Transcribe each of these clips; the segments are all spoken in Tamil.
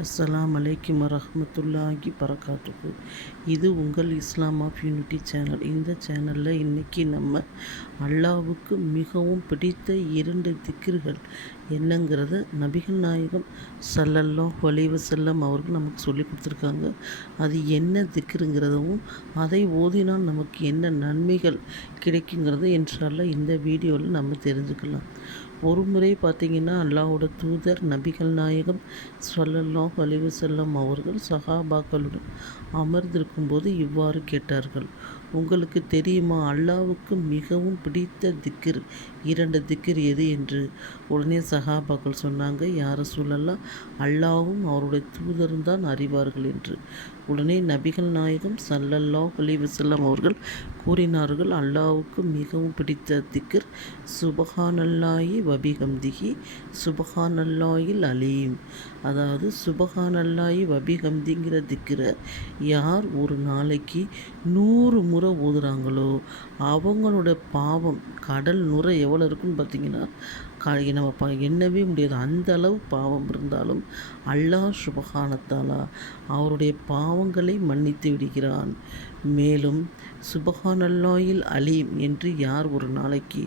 அஸ்ஸலாமு அலைக்கும் வரஹ்மத்துல்லாஹி பரக்காத்துஹு. இது உங்கள் இஸ்லாம் ஆஃப் யூனிட்டி சேனல். இந்த சேனலில் இன்றைக்கி நம்ம அல்லாஹ்வுக்கு மிகவும் பிடித்த 2 திக்ர்கள் என்னங்கிறத நபிகள் நாயகம் ஸல்லல்லாஹு அலைஹி வஸல்லம் அவர்கள் நமக்கு சொல்லி கொடுத்துருக்காங்க. அது என்ன திக்ருங்கிறதும் அதை ஓதினால் நமக்கு என்ன நன்மைகள் கிடைக்குங்கிறத இன்ஷா அல்லாஹ் இந்த வீடியோவில் நம்ம தெரிஞ்சுக்கலாம். ஒரு முறை பார்த்திங்கன்னா அல்லாஹ்வோட தூதர் நபிகள் நாயகம் ஸல்லல்லாஹு அலைஹி வஸல்லம் அவர்கள் சஹாபாக்களுடன் அமர்ந்திருக்கும்போது இவ்வாறு கேட்டார்கள், உங்களுக்கு தெரியுமா அல்லாஹ்வுக்கு மிகவும் பிடித்த திக்ர் 2 திக்ர் எது என்று? உடனே சஹாபாக்கள் சொன்னாங்க, யா ரசூலல்லாஹ், அல்லாஹ்வும் அவருடைய தூதரும் தான் அறிவார்கள் என்று. உடனே நபிகள் நாயகம் ஸல்லல்லாஹு அலைஹி வஸல்லம் அவர்கள் கூறினார்கள், அல்லாஹ்வுக்கு மிகவும் பிடித்த திக்ர் சுபஹானல்லாஹி வபிஹம்திஹி சுபஹானல்லாஹில் அலீம். அதாவது சுபஹானல்லாஹி வபிஹம்திங்கிற திக்ரை யார் ஒரு நாளைக்கு 100 முறை ஓதுறாங்களோ அவங்களோட பாவம் கடல் நுரை எவ்வளோ இருக்குன்னு பார்த்தீங்கன்னா நம்ம எண்ணவே முடியாது. அந்த அளவு பாவம் இருந்தாலும் அல்லாஹ் சுபஹானத்தாலா அவருடைய பாவங்களை மன்னித்து விடுகிறான். மேலும் சுபஹானல்லாஹில் அலீம் என்று யார் ஒரு நாளைக்கு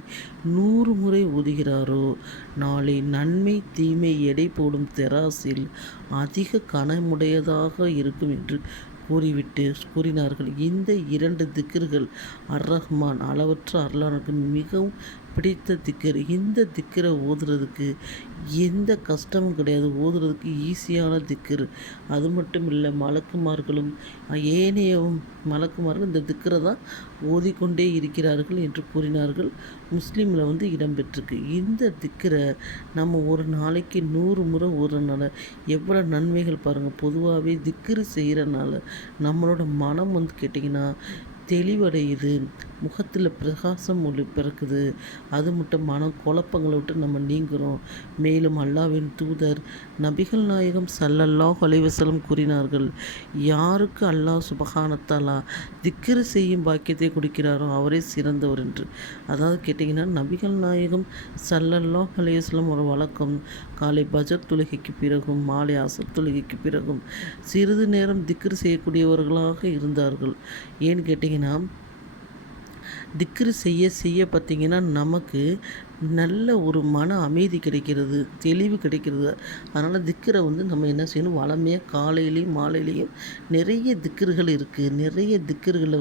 100 முறை ஓதுகிறாரோ நாளை நன்மை தீமை எடை போடும் தெராசில் அதிக கனமுடையதாக இருக்கும் என்று கூறிவிட்டு கூறினார்கள். இந்த 2 திக்ர்கள் அர்-ரஹ்மான் அளவற்ற அருளாளனுக்கு மிகவும் பிடித்த திக்ர். இந்த திக்ரை ஓதுறதுக்கு எந்த கஷ்டமும் கிடையாது. ஓதுறதுக்கு ஈஸியான திக்ர். அது மட்டும் இல்லை, மலக்குமார்களும் ஏனைய மலக்குமார்கள் இந்த திக்ரை தான் ஓதிக்கொண்டே இருக்கிறார்கள் என்று கூறினார்கள். முஸ்லீமில் இடம்பெற்றிருக்கு. இந்த திக்ரை நம்ம ஒரு நாளைக்கு 100 முறை ஓதுறதுனால எவ்வளோ நன்மைகள் பாருங்கள். பொதுவாகவே திக்ரு செய்கிறனால நம்மளோட மனம் கேட்டிங்கன்னா தெளிவடையுது, முகத்தில் பிரகாசம் ஒளி பிறக்குது. அது மட்டும் மன குழப்பங்களை விட்டு நம்ம நீங்குகிறோம். மேலும் அல்லாஹ்வின் தூதர் நபிகள் நாயகம் ஸல்லல்லாஹு அலைஹி வஸல்லம் கூறினார்கள், யாருக்கு அல்லாஹ் சுபஹானத்தாலா திக்ரு செய்யும் பாக்கியத்தை கொடுக்கிறாரோ அவரே சிறந்தவர் என்று. அதாவது கேட்டிங்கன்னா நபிகள் நாயகம் ஸல்லல்லாஹு அலைஹி வஸல்லம் ஒரு வழக்கம், காலை பஜர் தொழுகைக்கு பிறகும் மாலை அசர் தொழுகைக்கு பிறகும் சிறிது நேரம் திக்ரு செய்யக்கூடியவர்களாக இருந்தார்கள். ஏன்னு கேட்டிங்கன்னா திக்ரு செய்ய செய்ய பார்த்திங்கன்னா நமக்கு நல்ல ஒரு மன அமைதி கிடைக்கிறது, தெளிவு கிடைக்கிறது. அதனால் திக்ரை நம்ம என்ன செய்யணும், வளமையாக காலையிலையும் மாலையிலையும் நிறைய திக்ர்கள் இருக்குது. நிறைய திக்ர்களை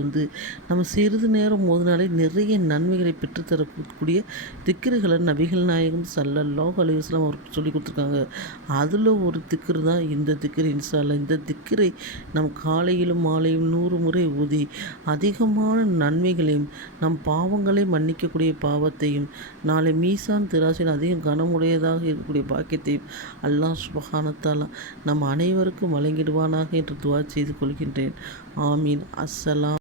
நம்ம சிறிது நேரம் ஓதினாலே நிறைய நன்மைகளை பெற்றுத்தரக்கூடிய திக்ர்களை நபிகள் நாயகம் ஸல்லல்லாஹு அலைஹி வஸல்லம் அவருக்கு சொல்லி கொடுத்துருக்காங்க. அதில் ஒரு திக்ரு தான் இந்த திக்ர். இன்ஷா அல்லாஹ் இந்த திக்ரை நம் காலையிலும் மாலையும் 100 முறை ஊதி அதிகமான நன்மைகளையும் நம் பாவங்களை மன்னிக்கக்கூடிய பாவத்தையும் நாளை மீசான் திராசில் அதிகம் கனமுடையதாக இருக்கக்கூடிய பாக்கியத்தையும் அல்லாஹ் சுப்ஹானஹு நம் அனைவருக்கும் வழங்கிடுவானாக என்று துஆ செய்து கொள்கின்றேன். ஆமீன். அஸ்ஸலாம்.